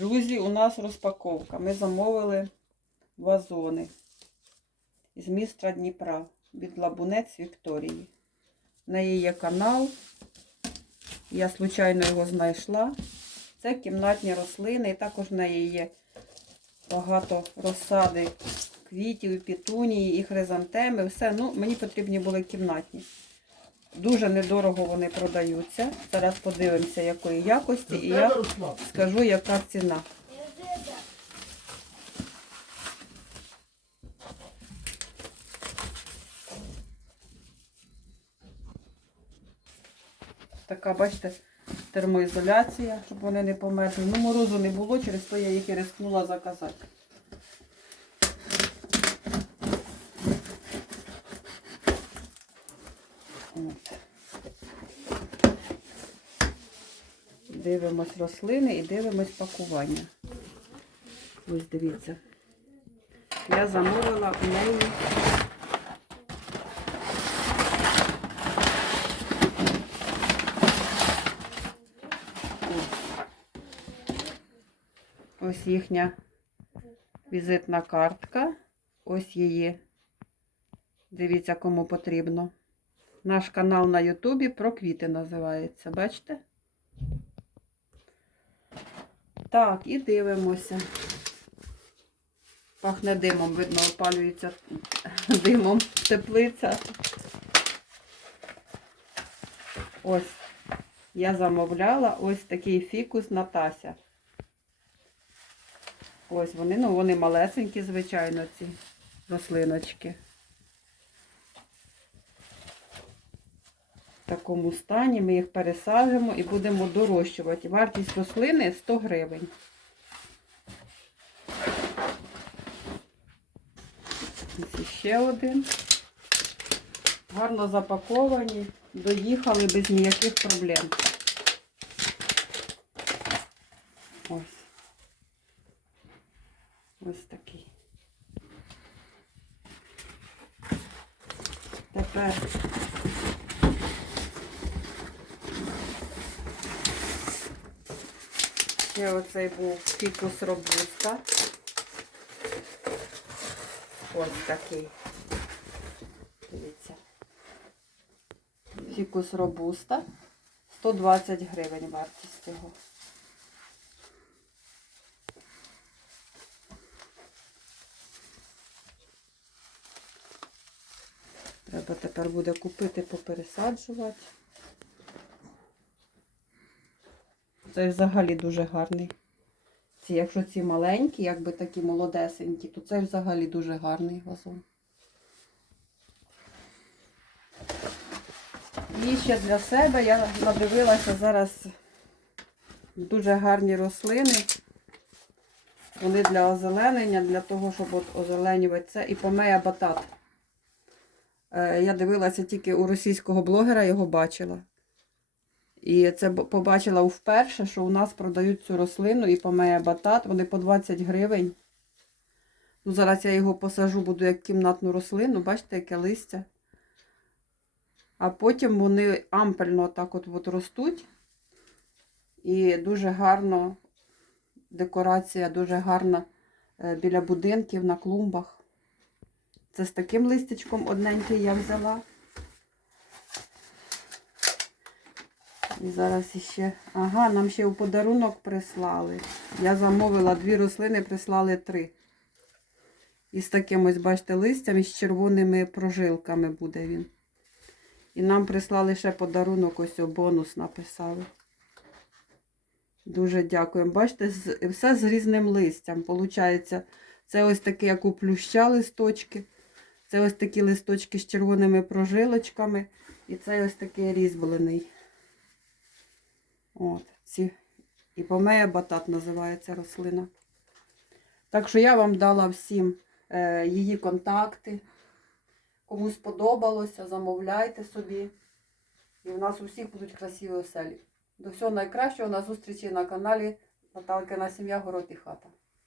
Друзі, у нас розпаковка. Ми замовили вазони з міста Дніпра від Лабунець Вікторії. Неї є канал. Я случайно його знайшла. Це кімнатні рослини, і також в неї є багато розсади квітів, пітунії і хризантеми. Все, ну, мені потрібні були кімнатні. Дуже недорого вони продаються. Зараз подивимося, якої якості. І я скажу, яка ціна. Така, бачите, термоізоляція, щоб вони не померзли. Ну, морозу не було, через то я їх і рискнула заказати. От. Дивимось рослини і дивимось пакування. Ось дивіться. Я замовила у неї ось їхня візитна картка. Ось її. Дивіться, кому потрібно. Наш канал на Ютубі про квіти називається. Бачите? Так, і дивимося. Пахне димом, видно, опалюється димом теплиця. Ось. Я замовляла ось такий фікус Натася. Ось вони, ну вони малесенькі, звичайно, ці рослиночки. Такому стані ми їх пересажимо і будемо дорощувати. Вартість рослини 100 гривень. Ось ще один. Гарно запаковані, доїхали без ніяких проблем. Ось. Ось такий. Тепер ще оцей був фікус робуста. Ось такий. Дивіться. Фікус робуста. 120 гривень вартість цього. Треба тепер буде купити, попересаджувати. Це взагалі дуже гарний. Ці, якщо ці маленькі, якби такі молодесенькі, то це взагалі дуже гарний вазон. І ще для себе я надивилася зараз дуже гарні рослини. Вони для озеленення, для того, щоб от озеленювати це і помея батат. Е, Я дивилася тільки у російського блогера, його бачила. І це побачила вперше, що у нас продають цю рослину і помея батат. Вони по 20 гривень. Ну, зараз я його посажу, буду як кімнатну рослину. Бачите, яке листя. А потім вони ампельно так от, от ростуть. І дуже гарно, декорація дуже гарна е, біля будинків на клумбах. Це з таким листячком одненький я взяла. І зараз іще. Ага, нам ще у подарунок прислали. Я замовила дві рослини, прислали три. І з таким ось, бачите, листям і з червоними прожилками буде він. І нам прислали ще подарунок, ось бонус написали. Дуже дякуємо. Бачите, все з різним листям. Получається, це ось такі, як у плюща листочки. Це ось такі листочки з червоними прожилочками. І це ось такий різьблений. От, ці. І помея батат називається рослина. Так що я вам дала всім е, її контакти. Кому сподобалося, замовляйте собі. І в нас у всіх будуть красиві оселі. До всього найкращого на зустрічі на каналі Наталкина сім'я Город і хата.